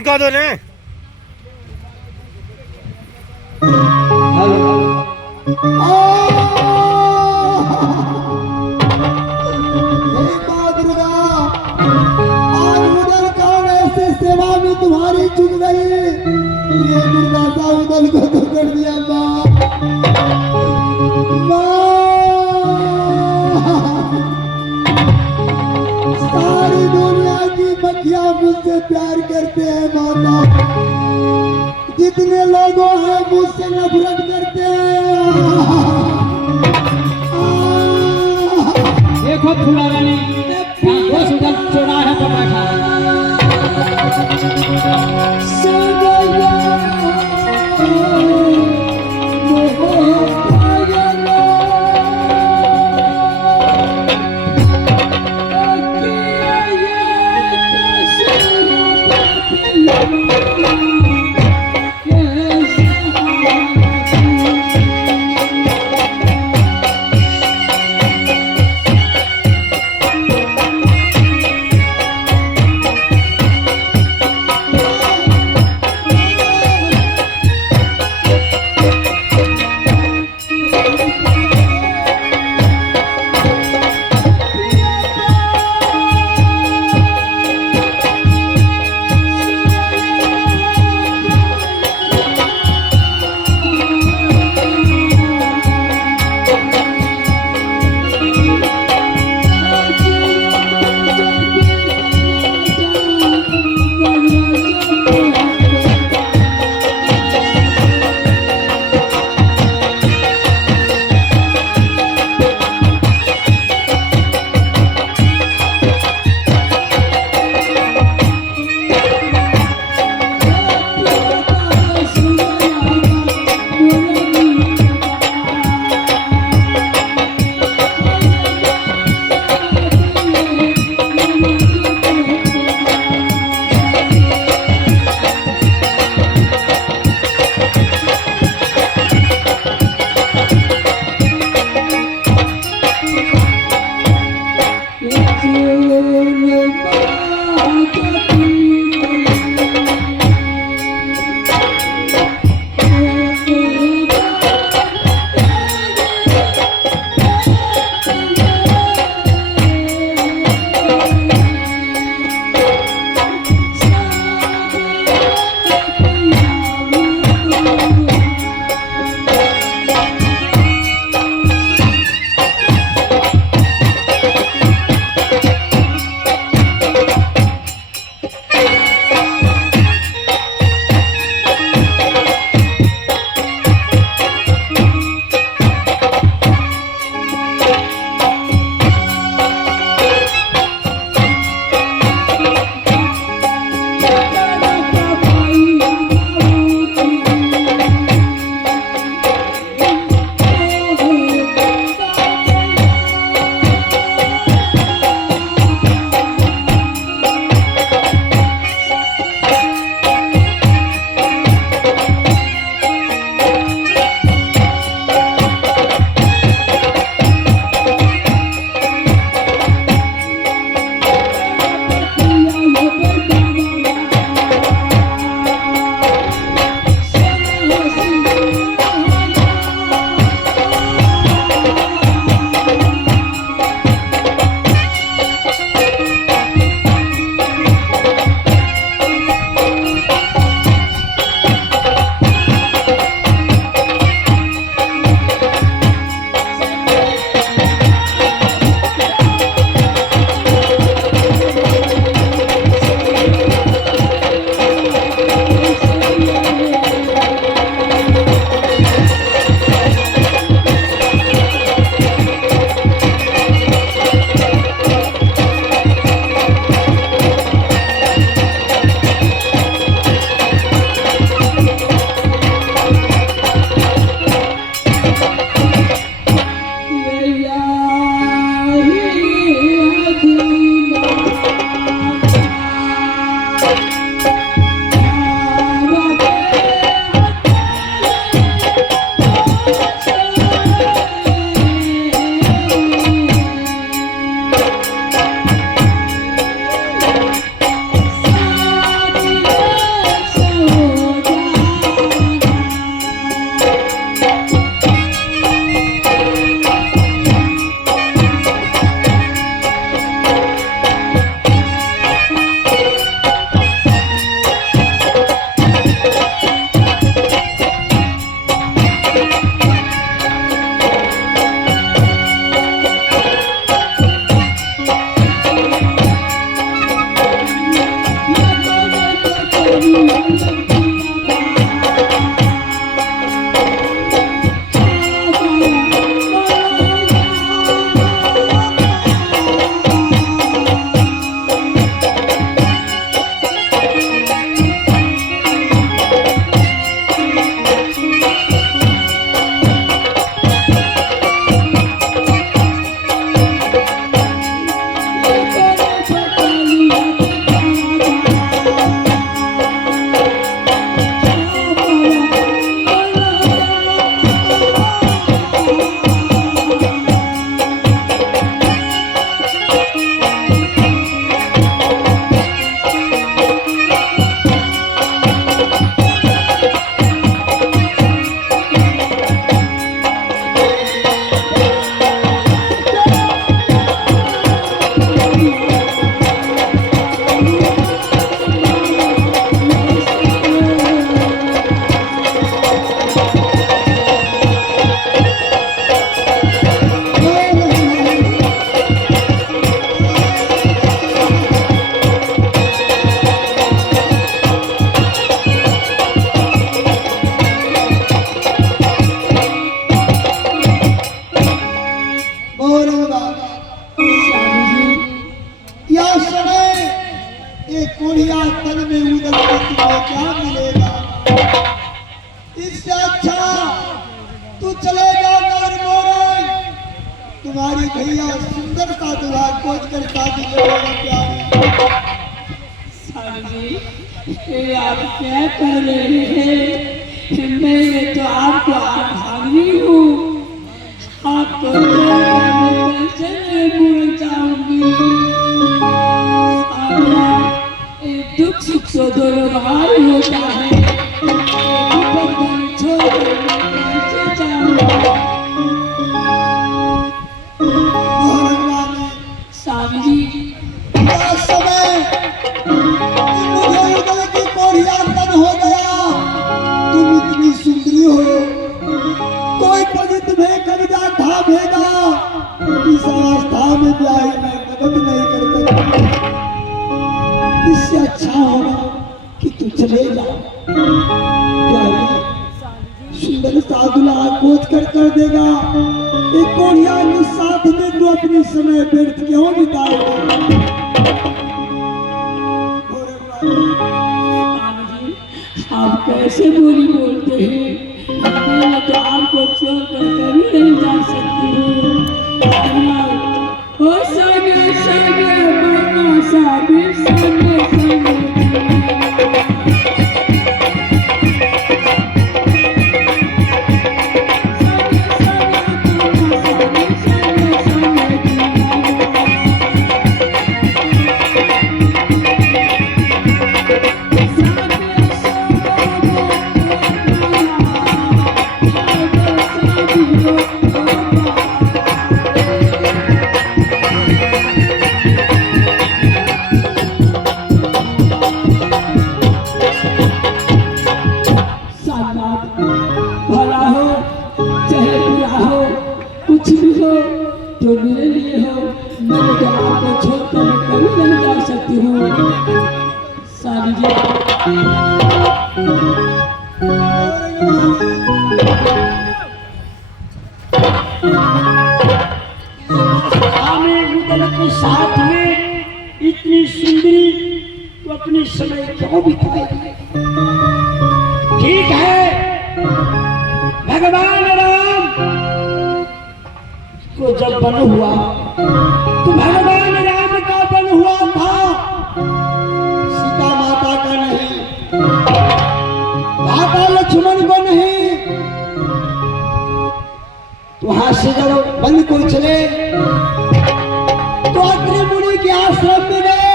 निकाल दो ने। सेवा में तुम्हारी चुक गई, ये दुर्दशा उदल को तो कर दिया माँ। सारी दुनिया की मक्खियां मुझसे प्यार करते हैं माता, जितने लोगों हैं मुझसे नफरत करते हैं। देखो फूला रानी चौराहे पर बैठा है। तुम्हारी भैया सुंदर सा दुल्हा खोज कर शादी करेगा प्यारी। साहब जी ये आप क्या कर रहे हैं? मैं तो आपको भागी हूँ, आपको कैसे भूल जाऊंगी? दुख सुख तो दोनों भाई होता है, छोड़ कैसे जाऊंगा? स्वामी जी समय मुझे उदय की कोढ़िया तन हो गया। तुम इतनी सुंदरी हो, कोई कभी तुम्हें कविता ढाबेगा, इस अवस्था में ब्याह में मदद नहीं कर सकती। इससे अच्छा होगा कि तू चले जा। सुंदर सा दुल्हा खोज कर देगा। एक कोढ़िया के साथ में तू अपनी समय व्यर्थ क्यों बिताएगा? आप कैसे बोली बोलते हैं? मैं तो आपको छोड़कर कभी नहीं जा सकती हूँ। हो सगे सगे बना सागे सगे सगे भला हो चाहे बुरा हो, कुछ भी हो जो मेरे लिए हो, मैं तो आपको छोड़कर कभी नहीं जा सकती हूँ। स्वामी जी के साथ में इतनी सुंदरी तो अपनी समय क्यों बिताएगी? ठीक है, भगवान राम को जब बन हुआ तो भगवान राम का बन हुआ था, सीता माता का नहीं, माता लक्ष्मण को नहीं। तो वहां से जब वन को चले तो अत्रि मुनि के आश्रम में गए।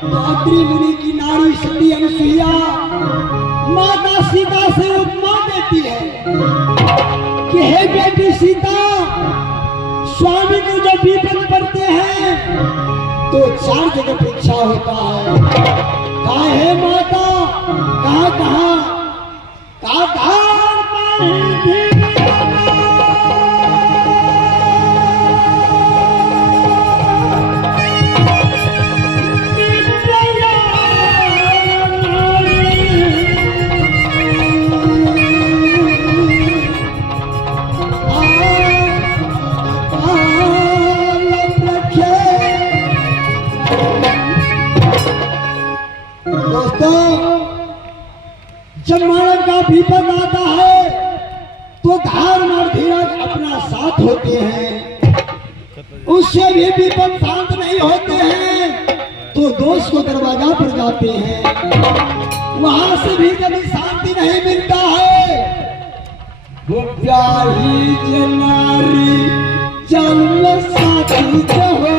तो अत्रि मुनि की नारी सती अनुसुईया माता सीता से उपमा देती है कि हे बेटी सीता, स्वामी को जब विपद पड़ते हैं तो 4 जगह परीक्षा होता है। कहा हे माता, कहा कहा कहा कहा जब मानव का विपद आता है तो धर्म और धीरज अपना साथ होते हैं, उससे भी विपद शांत नहीं होते हैं तो दोस्त को दरवाजा पर जाते हैं, वहां से भी कभी शांति नहीं मिलता है। वो प्यारी जनारी जन्म साथी हो,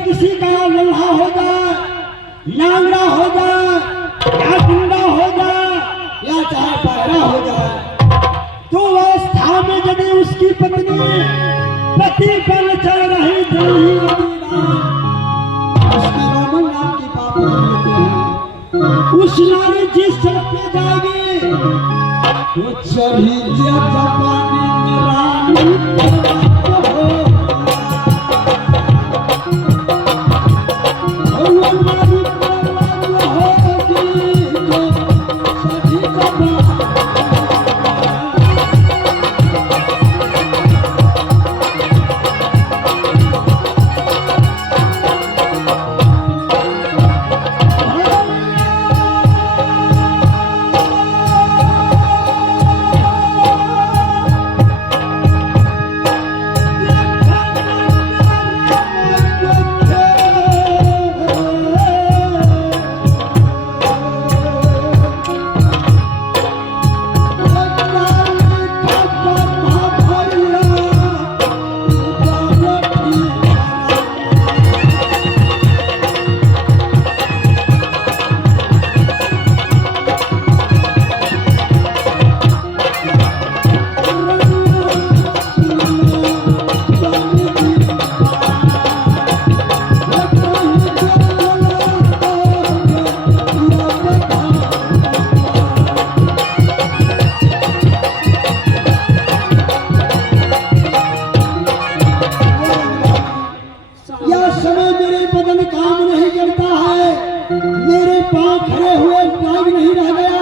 किसी का लल्हा हो जाए, लांगड़ा हो जाए, या गुंडा हो जाए, या चाहे बहरा हो जाए, तो अवस्था में यदि उसकी पत्नी पति पर चल रही जल्दी उसकी रोमन नाम की पाप होते हैं, उस नारी जिस सड़क पे जाएगी वो चढ़ी जबानी में रानी खड़े हुए टाइम नहीं रह गया।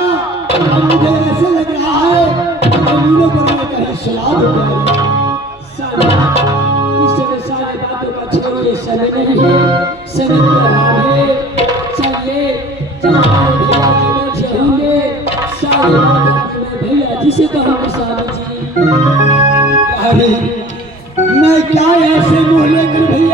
अब मुझे ऐसे लग रहा है जमीनों पर मैं कहीं सलाद हो गया। सारी बातों का छोड़िए, समय नहीं है, समय का अभाव है। चलिए होंगे सारी बातें भैया जिसे कहूँ स्वामी जी। अरे मैं क्या ऐसे मुँह लेकर भैया